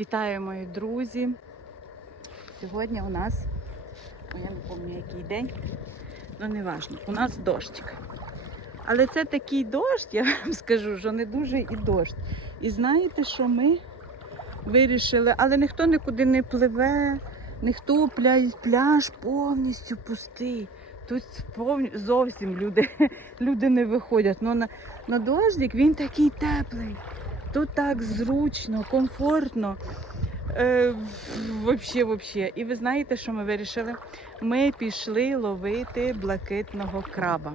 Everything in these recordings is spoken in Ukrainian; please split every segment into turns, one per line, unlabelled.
Вітаю, мої друзі. Сьогодні у нас, я не пам'ятаю, який день, ну не важливо, у нас дощик. Але це такий дощ, я вам скажу, що не дуже і дощ. І знаєте, що ми вирішили, але ніхто нікуди не пливе, ніхто пляж повністю пустий. Тут зовсім люди, люди не виходять. Ну, на, на дождик він такий теплий. Тут так зручно, комфортно. Е, вообще, вообще. І ви знаєте, що ми вирішили? Ми пішли ловити блакитного краба.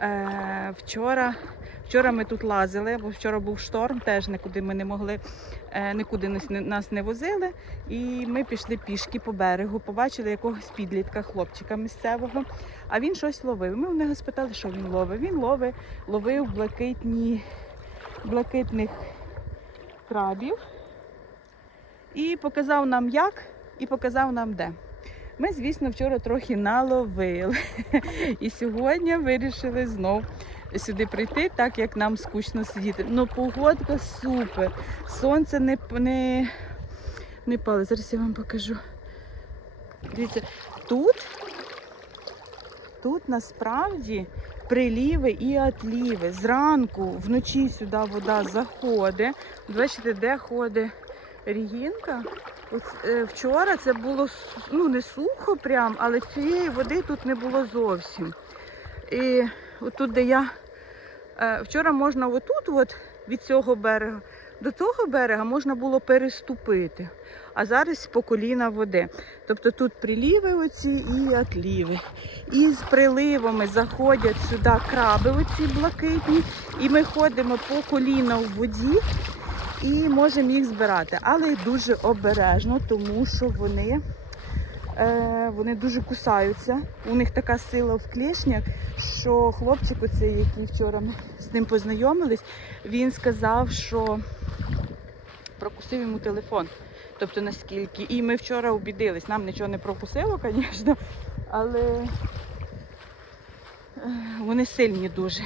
Е, вчора, вчора ми тут лазили, бо вчора був шторм, теж нікуди ми не могли, е, нікуди нас, нас не возили. І ми пішли пішки по берегу, побачили якогось підлітка, хлопчика місцевого, а він щось ловив. Ми у нього спитали, що він ловив. Він ловив, ловив блакитні, блакитних крабів і показав нам як, і показав нам де. Ми, звісно, вчора трохи наловили. І сьогодні вирішили знов сюди прийти, так як нам скучно сидіти. Ну, погодка супер. Сонце не, не, не палить. Зараз я вам покажу. Дивіться, тут, тут насправді приліви і отліви. Зранку вночі сюди вода заходить. Бачите, де ходить рігінка. Е, вчора це було ну, не сухо прям, але цієї води тут не було зовсім. І отут, де я е, вчора можна отут, от, від цього берега до того берега можна було переступити. А зараз по коліна води. Тобто тут приліви оці і отліви. І з приливами заходять сюди краби оці блакитні. І ми ходимо по коліна в воді і можемо їх збирати. Але дуже обережно, тому що вони, е, вони дуже кусаються. У них така сила в клешнях, що хлопчик, оцей, який вчора ми з ним познайомились, він сказав, що прокусив йому телефон. Тобто наскільки. І ми вчора обідились. Нам нічого не прокусило, звісно, але е, вони сильні дуже.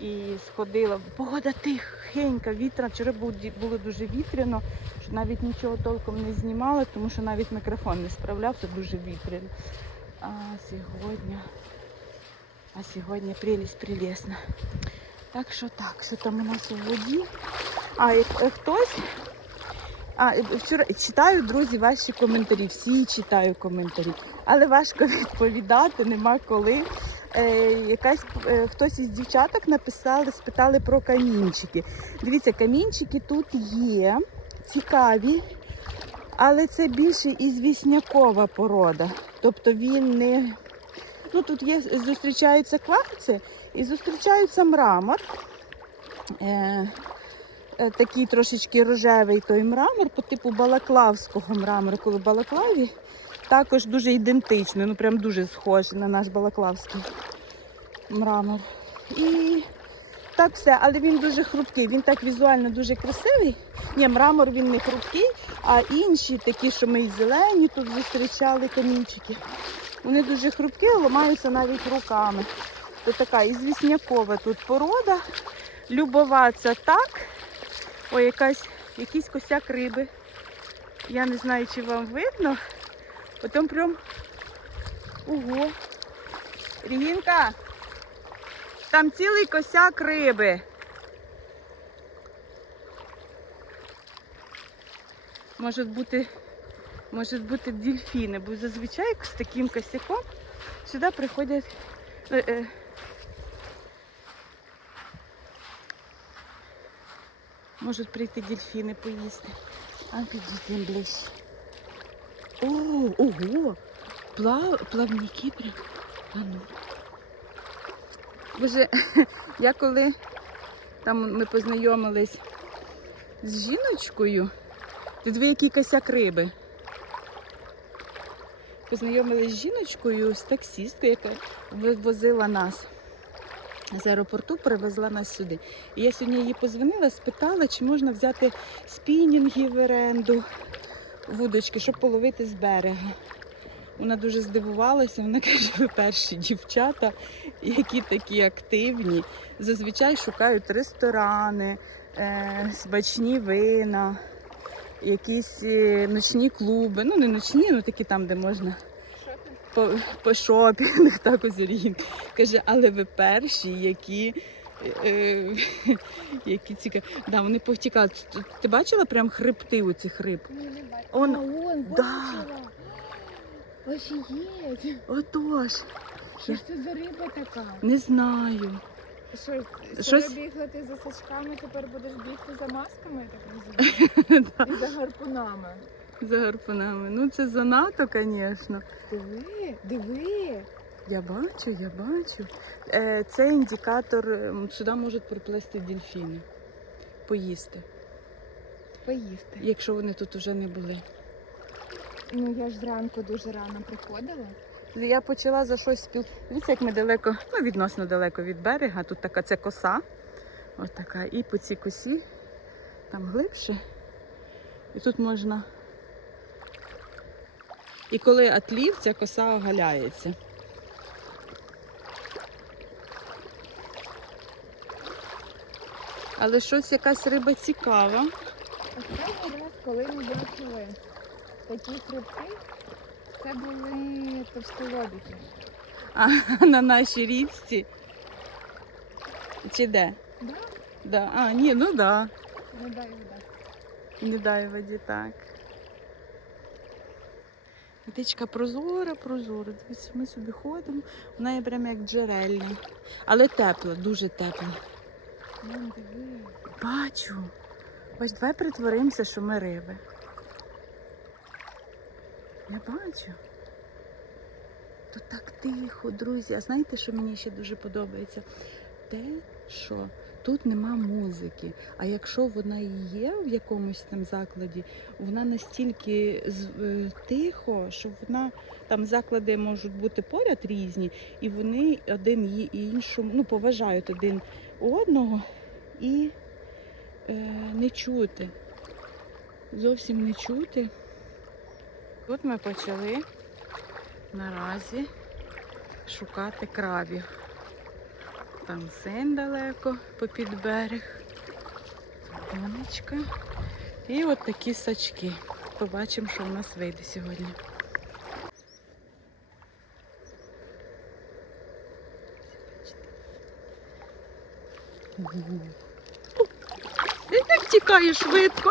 І сходила. Погода тихенька, вітра. Вчора було дуже вітряно, що навіть нічого толком не знімала, тому що навіть мікрофон не справлявся, дуже вітряно. А сьогодні, а сьогодні прелість прелесна. Так що так, що там у нас у воді. А, і е, хтось. А, вчора читаю, друзі, ваші коментарі. Всі читаю коментарі. Але важко відповідати, нема коли. Е, якась е, хтось із дівчаток написали, спитали про камінчики. Дивіться, камінчики тут є, цікаві, але це більше ізвіснякова порода. Тобто він не. Ну, тут є, зустрічаються кварци і зустрічаються мрамор. Е, такий трошечки рожевий той мрамор по типу балаклавського мрамору, коли в балаклаві також дуже ідентичний, ну прям дуже схожий на наш балаклавський мрамор. І так все, але він дуже хрупкий, він так візуально дуже красивий. Ні, мрамор він не хрупкий, а інші такі, що ми і зелені тут зустрічали камінчики. Вони дуже хрупкі, ламаються навіть руками. Це така ізвіснякова тут порода. Любоваться так. Ой, якась, якийсь косяк риби. Я не знаю, чи вам видно. Потім прям. Ого. Рігінка. Там цілий косяк риби. Можуть бути, можуть бути дельфіни, бо зазвичай з таким косяком сюди приходять. е, е, Можуть прийти дельфіни поїсти. А підійдемо ближче. О, ого! Плав, плавники прям. А ну. Боже, я коли там ми познайомились з жіночкою, то диви, який косяк риби. Познайомились з жіночкою, з таксісткою, яка вивозила нас з аеропорту, привезла нас сюди. І я сьогодні їй позвонила, спитала, чи можна взяти спінінги в оренду, вудочки, щоб половити з берега. Вона дуже здивувалася, вона каже, ви перші дівчата, які такі активні. Зазвичай шукають ресторани, е, смачні вина. якісь е, ночні клуби. Ну, не ночні, ну такі там, де можна по, по шопінг, так озірін. Каже, але ви перші, які. Е, які цікаві. Да, вони повтікали. Ти, бачила прям хребти у цих риб?
Ні, не бачу.
Он-
А,
Да.
Офігеть.
Отож,
Що ж це за риба така?
не знаю.
Що,
Щось-
Щось... бігла ти за сачками, тепер будеш бігти за масками, я так розумію? І за гарпунами.
За гарпунами. Ну це занадто, звісно.
Диви, диви.
Я бачу, я бачу. Е, це індикатор, сюди можуть приплести дельфіни, поїсти,
Поїсти.
якщо вони тут вже не були.
Ну я ж зранку дуже рано приходила.
Я почала за щось спіл. Дивіться, як ми далеко, ну відносно далеко від берега. Тут така це коса. Ось така. І по цій косі там глибше. І тут можна. І коли отлів, ця коса огаляється. Але щось якась риба цікава.
Останній раз, коли ми бачили такі хребти, це були товстолобіки.
А на нашій річці. Чи де?
Да?
Да. А, ні, ну да.
Не дай вода.
Не дай воді так. Водичка прозора, прозора. Дивіться, ми собі ходимо. Вона є прям як джерельна. Але тепла, дуже тепла. Бачу. Бач, давай притворимося, що ми риби. Я бачу. Тут так тихо, друзі. А знаєте, що мені ще дуже подобається? Те, що тут нема музики. А якщо вона і є в якомусь там закладі, вона настільки е, тихо, що вона там заклади можуть бути поряд різні, і вони один ї- іншому ну, поважають один одного і е, не чути. Зовсім не чути. Тут ми почали наразі шукати крабів. Там син далеко попід берег, донечка. І от такі сачки. Побачимо, що в нас вийде сьогодні. Ти так тікаєш швидко.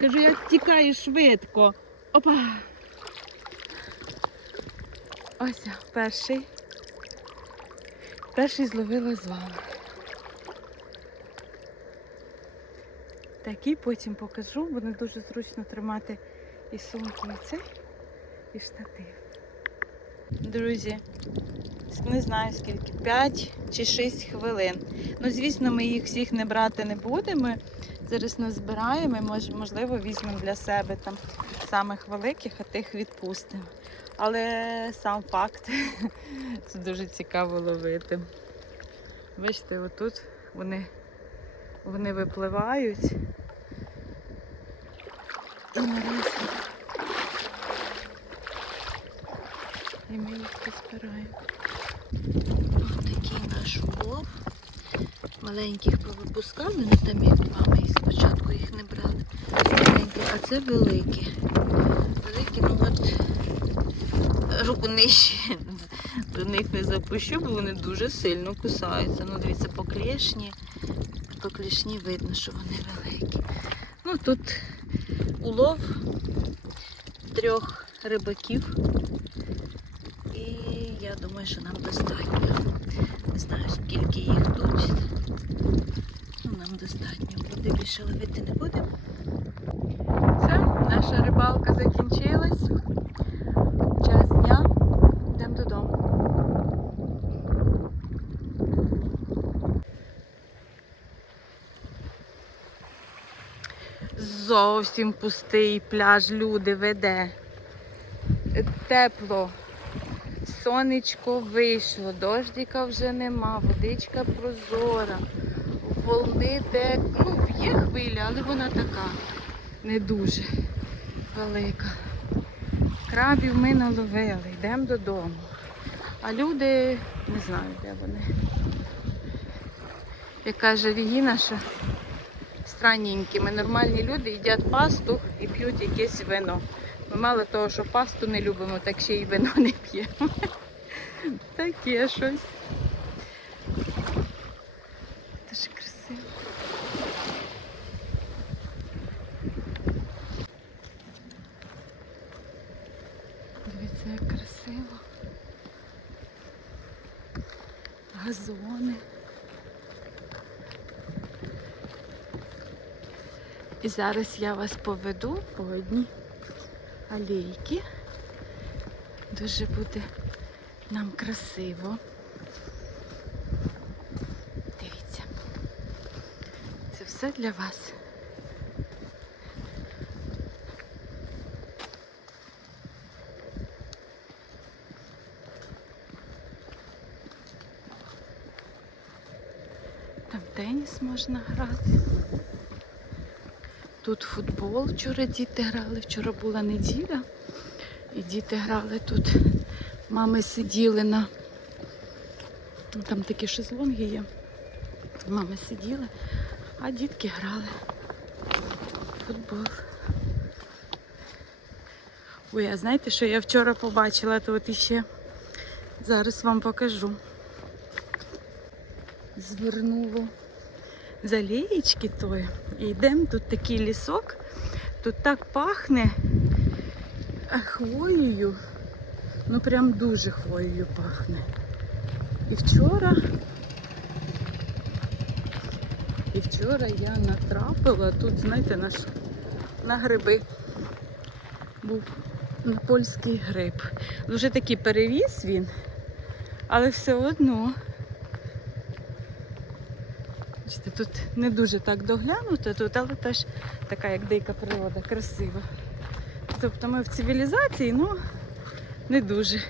Кажу, як тікаєш швидко. Опа. Ось перший. Перший зловила з вами. Такий потім покажу, буде дуже зручно тримати і сумку, і цей, і штатив. Друзі, не знаю скільки, 5 чи 6 хвилин. Ну, звісно, ми їх всіх не брати не будемо. Зараз назбираємо, і, можливо, візьмемо для себе там самих великих, а тих відпустимо. Але сам факт це дуже цікаво ловити. Бачите, отут вони, вони випливають. І наразі. І ми їх позбираємо. Ось такий наш улов. Маленьких повипускали, не там як ми їх спочатку їх не брали. Маленькі, а це великі. Великі, ну от руку нижче до них не запущу, бо вони дуже сильно кусаються. Ну, дивіться, по клешні, по клешні видно, що вони великі. Ну тут улов трьох рибаків. І я думаю, що нам достатньо. Не знаю, скільки їх тут. Ну, нам достатньо буде, більше ловити не будемо. Все, наша рибалка закінчилась. Час дня. Йдемо додому. Зовсім пустий пляж, люди веде. Тепло. Сонечко вийшло, дождика вже нема, водичка прозора. Волни де, ну, є хвиля, але вона така не дуже велика. Крабів ми наловили, йдемо додому. А люди не знаю, де вони. Як каже Регіна, що странненькі. Ми нормальні люди їдять пасту і п'ють якесь вино. Ми мало того, що пасту не любимо, так ще й вино не п'ємо. Таке щось. Дуже красиво. Дивіться, як красиво. Газони. І зараз я вас поведу по одній алейки. Дуже буде нам красиво. Дивіться. Це все для вас. Там теніс можна грати. Тут футбол вчора діти грали. Вчора була неділя. І діти грали тут. Мами сиділи на. ну, Там такі шезлонги є. Мами сиділи, а дітки грали. Футбол. Ой, а знаєте, що я вчора побачила тут іще? Зараз вам покажу. Звернуло з алеєчки тої. І йдемо, тут такий лісок, тут так пахне хвоєю. Ну прям дуже хвоєю пахне. І вчора, і вчора я натрапила тут, знаєте, на, на гриби. Був польський гриб. Дуже такий перевіз він, але все одно. Бачите, тут не дуже так доглянуто, тут, але теж така, як дика природа, красива. Тобто ми в цивілізації, ну не дуже.